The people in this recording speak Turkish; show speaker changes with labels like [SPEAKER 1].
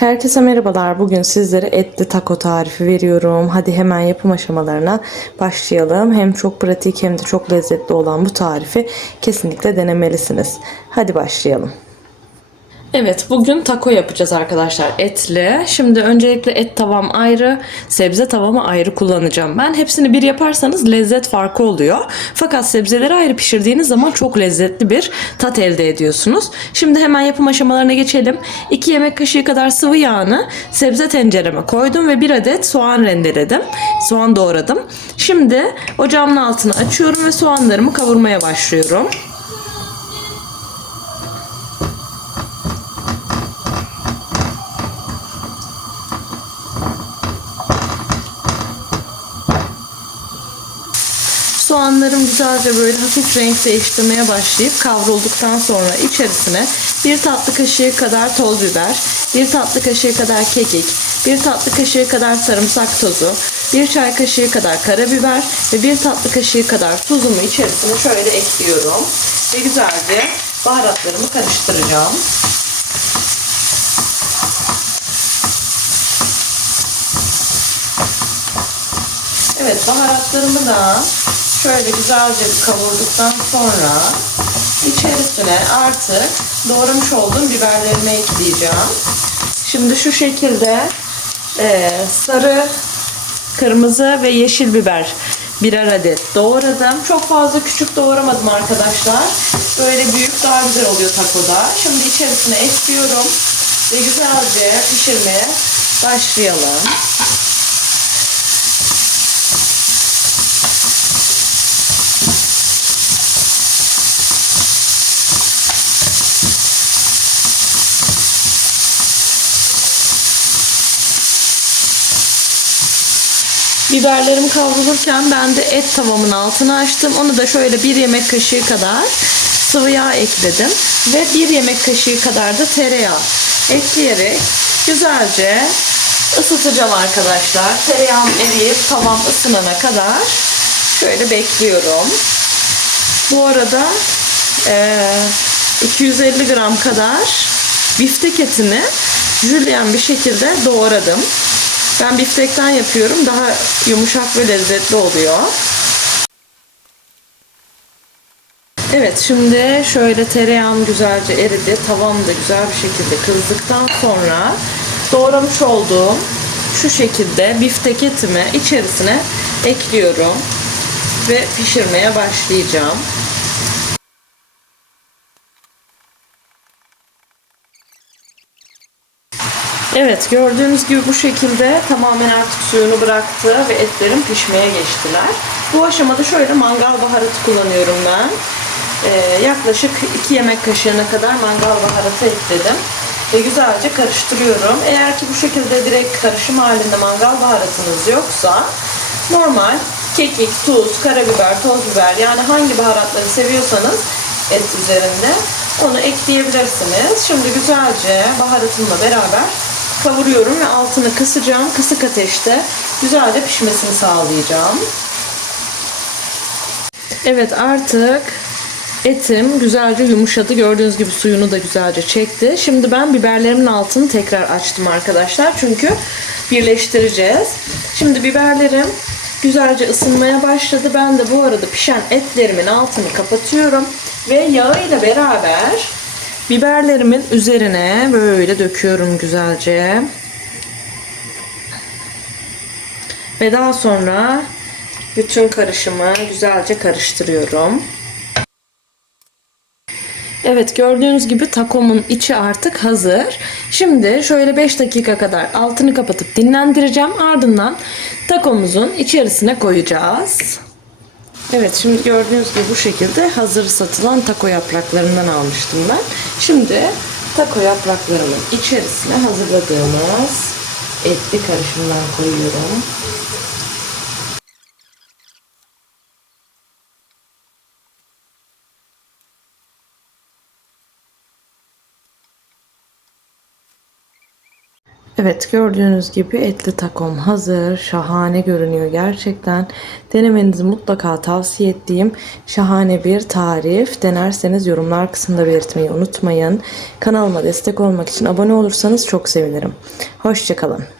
[SPEAKER 1] Herkese merhabalar. Bugün sizlere etli taco tarifi veriyorum. Hadi hemen yapım aşamalarına başlayalım. Hem çok pratik hem de çok lezzetli olan bu tarifi kesinlikle denemelisiniz. Hadi başlayalım. Evet bugün taco yapacağız arkadaşlar etli. Şimdi öncelikle et tavam ayrı, sebze tavamı ayrı kullanacağım. Ben hepsini bir yaparsanız lezzet farkı oluyor. Fakat sebzeleri ayrı pişirdiğiniz zaman çok lezzetli bir tat elde ediyorsunuz. Şimdi hemen yapım aşamalarına geçelim. 2 yemek kaşığı kadar sıvı yağını sebze tencereme koydum ve bir adet soğan rendeledim. Soğan doğradım. Şimdi ocağımın altını açıyorum ve soğanlarımı kavurmaya başlıyorum. Soğanlarım güzelce böyle hafif renk değiştirmeye başlayıp kavrulduktan sonra içerisine bir tatlı kaşığı kadar toz biber, bir tatlı kaşığı kadar kekik, bir tatlı kaşığı kadar sarımsak tozu, bir çay kaşığı kadar karabiber ve bir tatlı kaşığı kadar tuzumu içerisine şöyle ekliyorum. Ve güzelce baharatlarımı karıştıracağım. Evet baharatlarımı da şöyle güzelce kavurduktan sonra içerisine artık doğramış olduğum biberlerimi ekleyeceğim. Şimdi şu şekilde e, sarı, kırmızı ve yeşil biber birer adet doğradım. Çok fazla küçük doğramadım arkadaşlar. Böyle büyük daha güzel oluyor takoda. Şimdi içerisine ekliyorum ve güzelce pişirmeye başlayalım. Biberlerim kavrulurken ben de et tavamın altını açtım. Onu da şöyle bir yemek kaşığı kadar sıvı yağ ekledim. Ve bir yemek kaşığı kadar da tereyağı ekleyerek güzelce ısıtacağım arkadaşlar. Tereyağım eriyip tavam ısınana kadar şöyle bekliyorum. Bu arada e, 250 gram kadar biftek etini jülyen bir şekilde doğradım. Ben biftekten yapıyorum. Daha yumuşak ve lezzetli oluyor. Evet şimdi şöyle tereyağım güzelce eridi. Tavam da güzel bir şekilde kızdıktan sonra doğramış olduğum şu şekilde biftek etimi içerisine ekliyorum ve pişirmeye başlayacağım. Evet gördüğünüz gibi bu şekilde tamamen artık suyunu bıraktı ve etlerim pişmeye geçtiler. Bu aşamada şöyle mangal baharatı kullanıyorum ben. Ee, yaklaşık 2 yemek kaşığına kadar mangal baharatı ekledim. Ve güzelce karıştırıyorum. Eğer ki bu şekilde direkt karışım halinde mangal baharatınız yoksa normal kekik, tuz, karabiber, toz biber yani hangi baharatları seviyorsanız et üzerinde onu ekleyebilirsiniz. Şimdi güzelce baharatımla beraber kavuruyorum ve altını kısacağım. Kısık ateşte güzelce pişmesini sağlayacağım. Evet artık etim güzelce yumuşadı. Gördüğünüz gibi suyunu da güzelce çekti. Şimdi ben biberlerimin altını tekrar açtım arkadaşlar. Çünkü birleştireceğiz. Şimdi biberlerim güzelce ısınmaya başladı. Ben de bu arada pişen etlerimin altını kapatıyorum. Ve yağıyla beraber biberlerimin üzerine böyle döküyorum güzelce. Ve daha sonra bütün karışımı güzelce karıştırıyorum. Evet gördüğünüz gibi takomun içi artık hazır. Şimdi şöyle 5 dakika kadar altını kapatıp dinlendireceğim. Ardından takomuzun içerisine koyacağız. Evet şimdi gördüğünüz gibi bu şekilde hazır satılan taco yapraklarından almıştım ben. Şimdi taco yapraklarımın içerisine hazırladığımız etli karışımdan koyuyorum. Evet gördüğünüz gibi etli takom hazır. Şahane görünüyor gerçekten. Denemenizi mutlaka tavsiye ettiğim şahane bir tarif. Denerseniz yorumlar kısmında belirtmeyi unutmayın. Kanalıma destek olmak için abone olursanız çok sevinirim. Hoşçakalın.